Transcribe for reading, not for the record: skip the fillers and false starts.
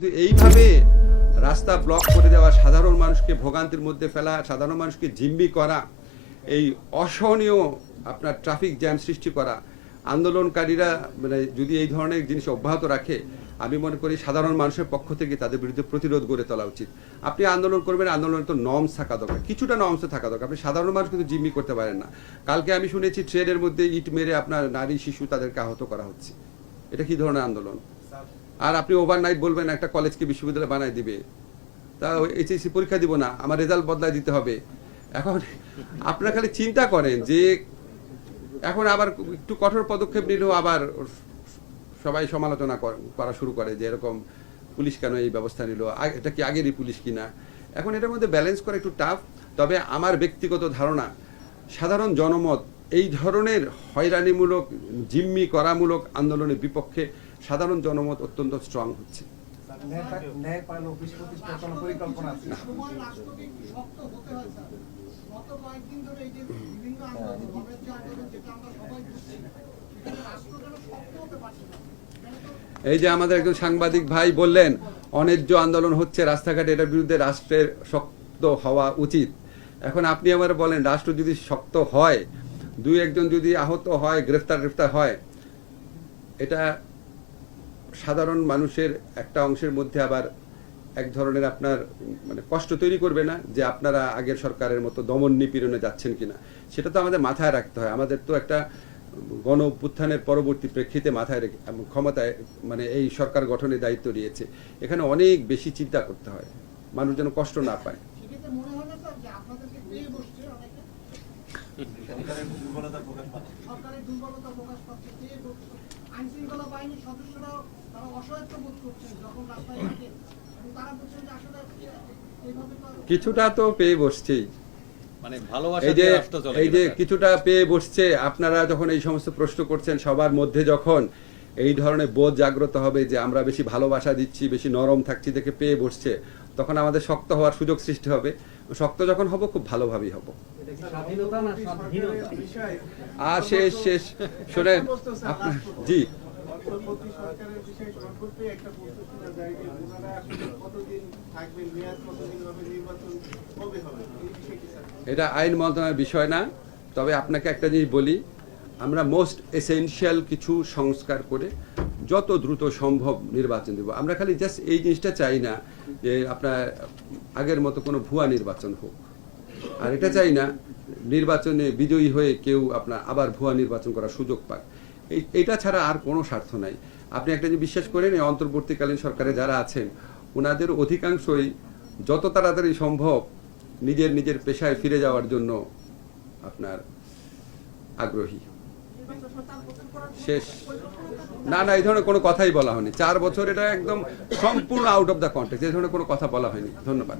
কিন্তু এইভাবে রাস্তা ব্লক করে দেওয়া, সাধারণ মানুষকে ভোগান্তির মধ্যে ফেলা, সাধারণ মানুষকে জিম্মি করা, এই অসহনীয় আপনার ট্রাফিক জ্যাম সৃষ্টি করা, আন্দোলনকারীরা মানে যদি এই ধরনের জিনিস অব্যাহত রাখে, আমি মনে করি সাধারণ মানুষের পক্ষ থেকে তাদের বিরুদ্ধে প্রতিরোধ গড়ে তোলা উচিত। আপনি আন্দোলন করবেন, আন্দোলনের তো নর্মস থাকা দরকার, কিছুটা নর্মস থাকা দরকার। আপনি সাধারণ মানুষ কিন্তু জিম্মি করতে পারেন না। কালকে আমি শুনেছি ট্রেনের মধ্যে ইট মেরে আপনার নারী শিশু তাদেরকে আহত করা হচ্ছে। এটা কি ধরনের আন্দোলন? আর আপনি ওভারনাইট বলবেন একটা কলেজকে বিশ্ববিদ্যালয় বানায় দিবে, তা এইচএসসি পরীক্ষা দিব না, আমার রেজাল্ট বদলায় দিতে হবে। এখন আপনারা খালি চিন্তা করেন যে এখন আবার একটু কঠোর পদক্ষেপ নিলেও আবার সবাই সমালোচনা করা শুরু করে যে এরকম পুলিশ কেন এই ব্যবস্থা নিল, এটা কি আগেরই পুলিশ কিনা। এখন এটার মধ্যে ব্যালেন্স করা একটু টাফ। তবে আমার ব্যক্তিগত ধারণা, সাধারণ জনমত এই ধরনের হয়রানিমূলক জিম্মি করামূলক আন্দোলনের বিপক্ষে সাধারণ জনমত অত্যন্ত স্ট্রং হচ্ছে। এই যে আমাদের একজন সাংবাদিক ভাই বললেন অন্যায্য আন্দোলন হচ্ছে রাস্তাঘাটে, এটার বিরুদ্ধে রাষ্ট্রের শক্ত হওয়া উচিত। এখন আপনি আমার বলেন, রাষ্ট্র যদি শক্ত হয়, দুই একজন যদি আহত হয়, গ্রেফতার হয়, এটা সাধারণ মানুষের একটা অংশের মধ্যে আবার এক ধরনের আপনার মানে কষ্ট তৈরি করবে না যে আপনারা আগের সরকারের মতো দমন নিপীড়নে যাচ্ছেন কিনা। সেটা তো আমাদের মাথায় রাখতে হয়। আমাদের তো একটা গণ অভ্যুত্থানের পরবর্তী প্রেক্ষিতে মাথায় রেখে ক্ষমতায় মানে এই সরকার গঠনের দায়িত্ব নিয়েছে। এখানে অনেক বেশি চিন্তা করতে হয়, মানুষ যেন কষ্ট না পায়। কিছুটা তো পেয়ে বসছেই, এই যে কিছুটা পেয়ে বসছে। আপনারা যখন এই সমস্ত প্রশ্ন করছেন, সবার মধ্যে যখন এই ধরনের বোধ জাগ্রত হবে যে আমরা বেশি ভালোবাসা দিচ্ছি, বেশি নরম থাকছি দেখে পেয়ে বসছে, তখন আমাদের শক্ত হওয়ার সুযোগ সৃষ্টি হবে। শক্ত যখন হব, খুব ভালোভাবেই হব। আর শেষ শোনেন আপনার, জি, এটা আইন মন্ত্রণালয়ের বিষয় না। তবে আপনাকে একটা জিনিস বলি, আমরা মোস্ট এসেনশিয়াল কিছু সংস্কার করে যত দ্রুত সম্ভব নির্বাচন দেব। আমরা খালি জাস্ট এই জিনিসটা চাই না যে আপনার আগের মতো কোনো ভুয়া নির্বাচন হোক, আর এটা চাই না নির্বাচনে বিজয়ী হয়ে কেউ আপনার আবার ভুয়া নির্বাচন করার সুযোগ পায়। এইটা ছাড়া আর কোনো স্বার্থ নাই। আপনি একটা যে বিশ্বাস করেন, এই অন্তর্বর্তীকালীন সরকারে যারা আছেন ওনাদের অধিকাংশই যত তাড়াতাড়ি সম্ভব নিজের পেশায় ফিরে যাওয়ার জন্য আপনার আগ্রহী। শেষ না, এই ধরনের কোনো কথাই বলা হয়নি। 4 বছর এটা একদম সম্পূর্ণ আউট অফ দ্য কন্টেক্সট, এই ধরনের কোনো কথা বলা হয়নি। ধন্যবাদ।